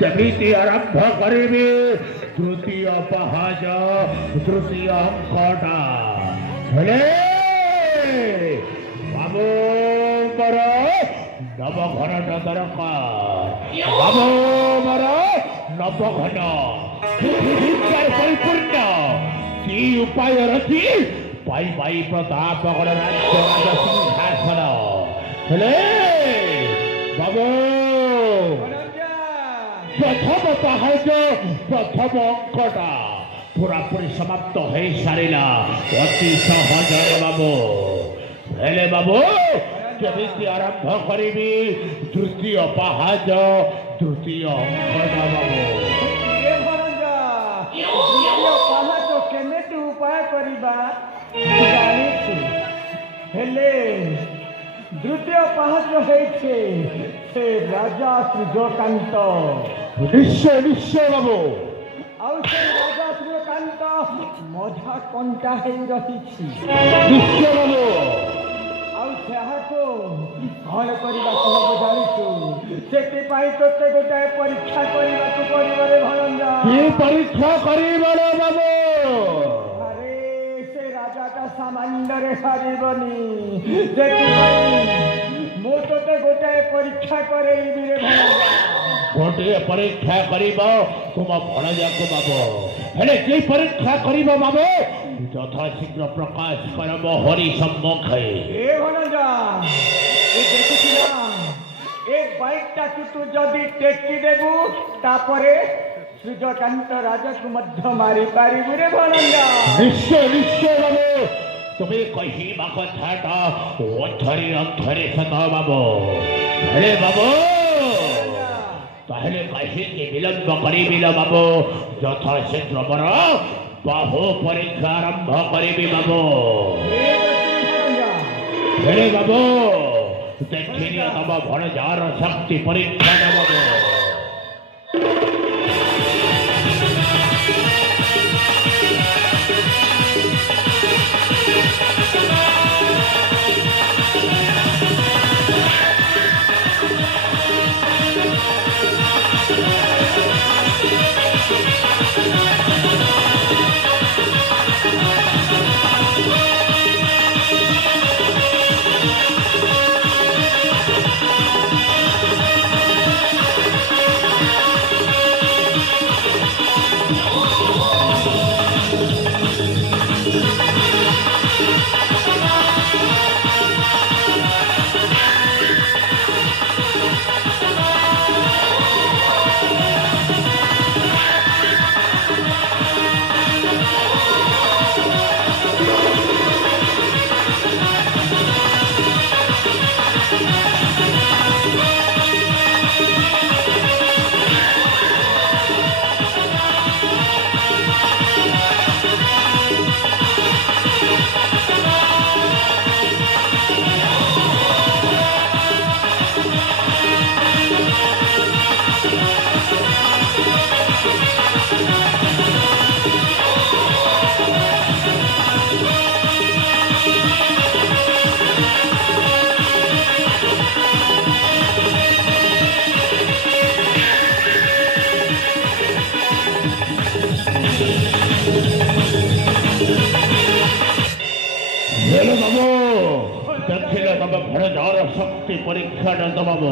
ସେମିତି ଆରମ୍ଭ କରିବି ତୃତୀୟ ପାହାଚ ତୃତୀୟ ଅଙ୍କଟା ହେଲେ ବାବୁଙ୍କର ନବଘନଟା ଦରକାର ବାବୁଙ୍କର ନବଘନ ପରିପୂର୍ଣ୍ଣ କି ଉପାୟ ରଖି ପାଇ ପାଇ ପ୍ରତାପଗଡ଼ ରାଜ ସିଂହାସନ ହେଲେ ବାବୁ ପ୍ରଥମ ପାହାଚ ପ୍ରଥମ ଅଙ୍କଟା ପୁରାପୁରି ସମାପ୍ତ ହେଇସାରିଲା ଅତି ସହଜରେ ବାବୁ ହେଲେ ବାବୁ କେମିତି ଆରମ୍ଭ କରିବି ତୃତୀୟ ପାହାଚ ତୃତୀୟ ଅଙ୍କଟା ବାବୁ ପାହାଚ କେମିତି ଉପାୟ କରିବା ଜାଣିଛୁ ହେଲେ ଦ୍ୱିତୀୟ ପାହାଚ ହେଇছে ସେ ରାଜା ସୂର୍ଯ୍ୟକାନ୍ତ ନିଶ୍ଚୟ ନିଶ୍ଚୟ ବାବୁ ଆଉ ସେ ରାଜା ସୂର୍ଯ୍ୟକାନ୍ତ ମଝା କଣ୍ଟା ହେଇ ରହିଛି ନିଶ୍ଚୟ ବାବୁ ଆଉ ଯାହାକୁ କ'ଣ କରିବାକୁ ହବ ଜାଣିଛୁ ସେଥିପାଇଁ ତୋତେ ଗୋଟାଏ ପରୀକ୍ଷା କରିବାକୁ ପଡ଼ିବ ରେ ଭଣଞ୍ଜା କି ପରୀକ୍ଷା କରିବାର ବାବୁ ଆରେ ସେ ରାଜାଟା ସାମାନ୍ୟରେ ହାରିବନି ସେଥିପାଇଁ ମୁଁ ତୋତେ ଗୋଟାଏ ପରୀକ୍ଷା କରେଇବି ରେ ଭଣଞ୍ଜା ଗୋଟିଏ ପରୀକ୍ଷା କରିବ ତୁମ ଭଣଜାକୁ ବାବୁ ହେଲେ କି ପରୀକ୍ଷା କରିବ ବାବୁ ଯଥାଶୀଘ୍ର ପ୍ରକାଶ କର ମୋ ହରି ସମ୍ମୁଖେ ଏ ଭଣଜା ଏ ଦେଖୁଛୁ ନା ଏ ବାଇକଟାକୁ ତୁ ଯଦି ଟେକି ଦେବୁ ତାପରେ ସୂର୍ଯ୍ୟକାନ୍ତ ରାଜାକୁ ମଧ୍ୟ ମାରିପାରିବୁ ରେ ଭଣଜା ନିଶ୍ଚୟ ନିଶ୍ଚୟ ବାବୁ ତୁମେ କହିବା କଥାଟା ଅଥରେ ଅଥରେ ସତ ବାବୁ ହେଲେ ବାବୁ ତାହେଲେ କାହିଁକି ବିଳମ୍ବ କରିବି ବାବୁ ଯଥାଶୀଘ୍ର ମୋର ବାହୁ ପରୀକ୍ଷା ଆରମ୍ଭ କରିବି ବାବୁ ହେଲେ ବାବୁ ଦେଖିନିଅ ତମ ଭଣଜାର ଶକ୍ତି ପରୀକ୍ଷା ବାବୁ हेलो बाबू देखिल तम भणजार शक्ति परीक्षा बाबू